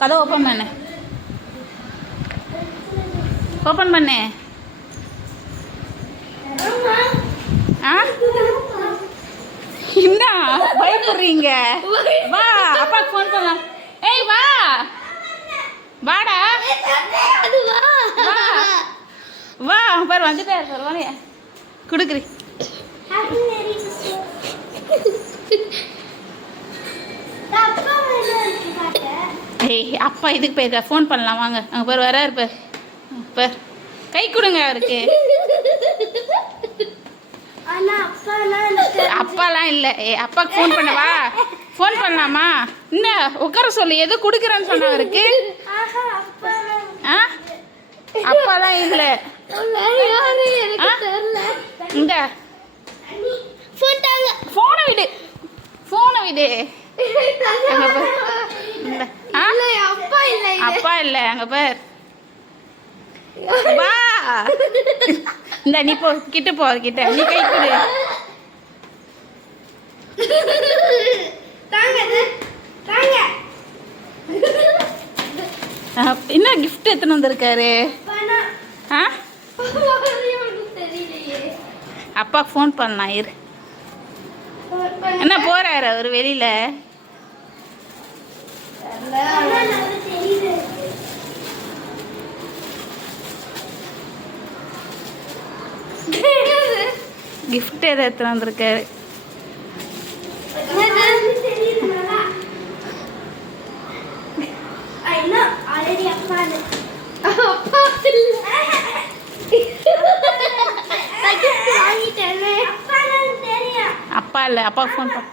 கதை ஓப்பன் பண்ணு. ஓப்பன் பண்ணு. ஆ என்ன பயப்படுறீங்க? வா அப்பாவுக்கு ஃபோன் பண்ணலாம். ஏய் வா வாடா வா பாரு வந்துட்டாரு பாரு வாங்க கொடுக்குறி. ஏய் அப்பா இதுக்கு போயிருக்கா ஃபோன் பண்ணலாம் வாங்க. அங்கே பேர் வராரு பேர் கை கொடுங்க அவருக்கு. அப்பாலாம் இல்லை. ஏ அப்பாவுக்கு ஃபோன் பண்ணவா? ஃபோன் பண்ணலாமா? என்ன உட்கார சொல்லு. எது கொடுக்குறேன்னு சொன்ன அவருக்கு. ஆ அப்பாலாம் இல்லை. இந்த ஃபோனை விடு ஃபோனை விடு. அப்பா இல்லை அங்கே பேர் வா. இந்த நீ போ கிட்ட போ கிட்ட நீ கை கொடு. என்ன கிஃப்ட் எத்தனை வந்திருக்காரு? ஆ அப்பாவுக்கு ஃபோன் பண்ணலாம் இரு. என்ன போறாரு அவர் வெளியில? கிஃப்ட் எதை எடுத்துட்டு வந்திருக்காரு? அப்பா இல்லை அப்பா ஃபோன் பண்ண.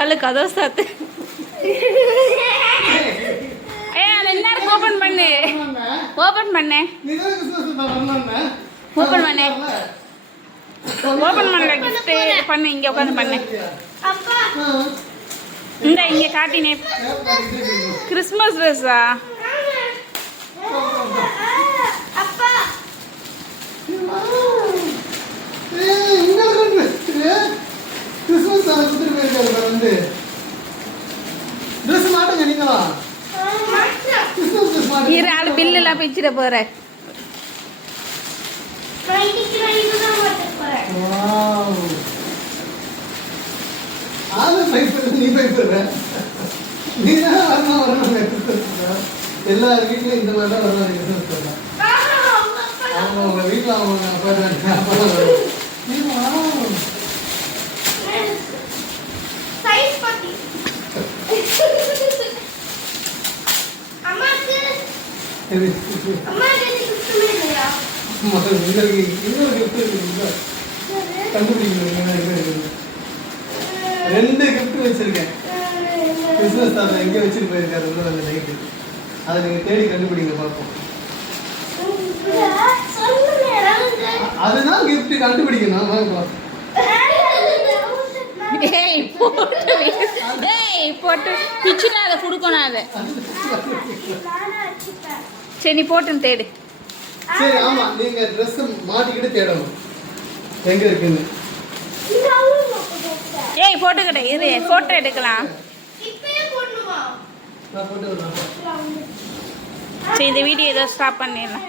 ஆளு கதவு சாத்து. ஓபன் பண்ணு ஓபன் பண்ணு ஓபன் பண்ணு ஓபன் பண்ணல. கிஃப்ட் பண்ணு இங்க உட்காந்து பண்ணு. இந்த இங்க காட்டினே கிறிஸ்மஸ் ட்ரெஸ்ஸா? இரு ஆளு பில்லு எல்லாம் பிச்சிட போற. எல்லா வீட்லயும் இந்த மாதிரி தான் வருவாங்க. அவங்க வீட்டில் அவங்க ரெண்டு கிஃப்ட் வச்சிருக்கேன். கிறிஸ்மஸ் தாத்தா எங்கே வச்சுட்டு போயிருக்காரு அந்த நைட்டு. அதை நீங்க தேடி கண்டுபிடிங்க பார்ப்போம். அதுதான் கிஃப்ட் கண்டுபிடிக்கணும். போட்டு பிச்சுனா அதை கொடுக்கணும். அதை சரி நீ போட்டுன்னு தேடு. சரி ஆமா நீங்க ட்ரெஸ் மாட்டிக்கிட்டு தேடணும் எங்க இருக்குன்னு. ஏய் போட்டுக்கிட்ட இரு போட்டோ எடுக்கலாம். சரி இந்த வீடியோ ஏதோ ஸ்டாப் பண்ணிடலாம்.